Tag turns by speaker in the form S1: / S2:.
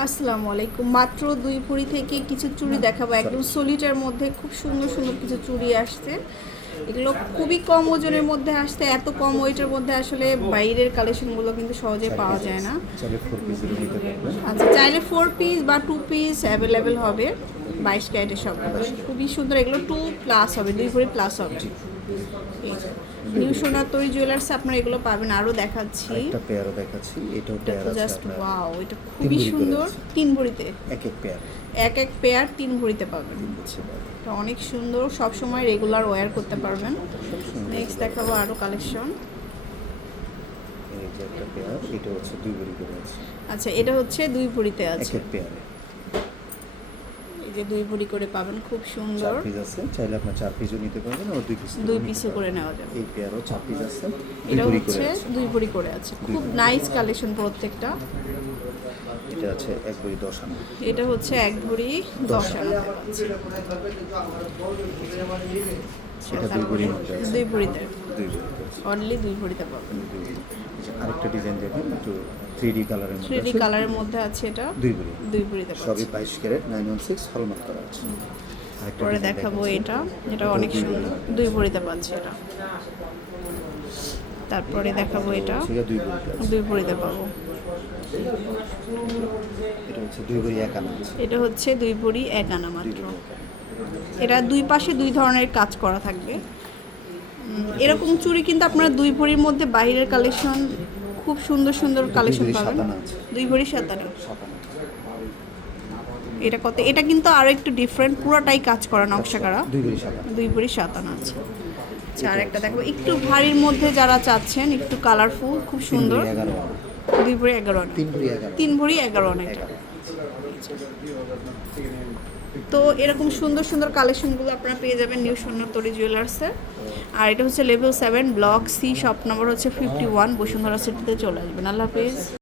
S1: আসসালামু আলাইকুম। মাত্র দুই ভরি থেকে কিছু চুড়ি দেখাবো। একদম সলিটার মধ্যে খুব সুন্দর সুন্দর কিছু চুড়ি আসছে। এগুলো খুবই কম ওজনের মধ্যে আসতে এত কম ওয়েটের মধ্যে আসলে বাইরের কালেকশনগুলো কিন্তু সহজে পাওয়া যায় না। আচ্ছা চাইলে ফোর পিস বা টু পিস অ্যাভেলেবেল হবে। বাইশ ক্যারেটের সব। খুবই সুন্দর। এগুলো টু প্লাস হবে দুই ভরি প্লাস হবে। নিউ সোনাতরি জুয়েলার্স আপনারা এগুলো পাবেন আরও দেখাচ্ছি।
S2: একটা পেয়ারও দেখাচ্ছি এটাও পেয়ার আছে
S1: জাস্ট ওয়াও এটা খুবই সুন্দর তিন ভরিতে।
S2: এক এক পেয়ার
S1: এক এক পেয়ার তিন ভরিতে পাবেন। এটা অনেক সুন্দর সব সময় রেগুলার ওয়্যার করতে পারবেন। নেক্সট দেখাবো আরও কালেকশন
S2: এই যে একটা পেয়ার এটা হচ্ছে দুই ভরি আছে
S1: আচ্ছা এটা হচ্ছে দুই ভরিতে
S2: এক
S1: আছে।
S2: এক পেয়ারে
S1: এই যে দুই ভরি করে পাবেন খুব সুন্দর।
S2: পিস আছে চাইলে আপনি চার পিসও নিতে পারবেন আর দুই পিস
S1: দুই পিসে করে নেওয়া যাবে।
S2: এই পেয়ারও চার পিস আছে
S1: এটা হচ্ছে দুই ভরি করে আছে। খুব নাইস কালেকশন প্রত্যেকটা।
S2: এটা আছে এক ভরি দশ আনা।
S1: এটা হচ্ছে এক ভরি দশ আনা।
S2: এটা দুই ভরির মধ্যে আছে।
S1: দুই ভরিতে।
S2: দুই।
S1: অনলি দুই ভরিতে পাবেন।
S2: যে আরেকটা ডিজাইন দেখেন একটু থ্রি ডি কালারের
S1: থ্রি
S2: মধ্যে
S1: ডি
S2: আছে।
S1: কালারের মধ্যে আছে এটা।
S2: দুই ভরি।
S1: দুই ভরিতে
S2: সবই বাইশ carat nine one six hallmark করা আছে।
S1: পরে দেখাবো এটা। এটা অনেক সুন্দর। দুই ভরিতে পাচ্ছি এটা। তারপরে দেখাবো এটা।
S2: দুই ভরি
S1: ভরিতে পাবো।
S2: এটা হচ্ছে দুই ভরি এক আনা
S1: এটা হচ্ছে দুই ভরি এক আনা মাত্র। এটা দুই পাশে দুই ধরনের কাজ করা থাকবে। এরকম চুড়ি কিন্তু আপনারা দুই ভরির মধ্যে বাইরের কালেকশন খুব সুন্দর সুন্দর কালেকশন পাবেন। দুই ভরি সাতানা। এটা কত? এটা কিন্তু আরও একটু ডিফারেন্ট পুরোটাই কাজ করা নকশা করা
S2: দুই ভরি
S1: সাতানা। আছে। আচ্ছা আর একটা দেখো একটু ভারীর মধ্যে যারা চাচ্ছেন একটু কালারফুল খুব সুন্দর। দুই ভরি এগারো
S2: তিন ভরি এগারো।
S1: তিন তো এরকম সুন্দর সুন্দর কালেকশনগুলো আপনারা পেয়ে যাবেন নিউ সোনাতরি জুয়েলার্সে আর এটা হচ্ছে level seven block C shop number হচ্ছে ফিফটি ওয়ান বসুন্ধরা সিটিতে চলে আসবেন। আল্লাহ হাফিজ।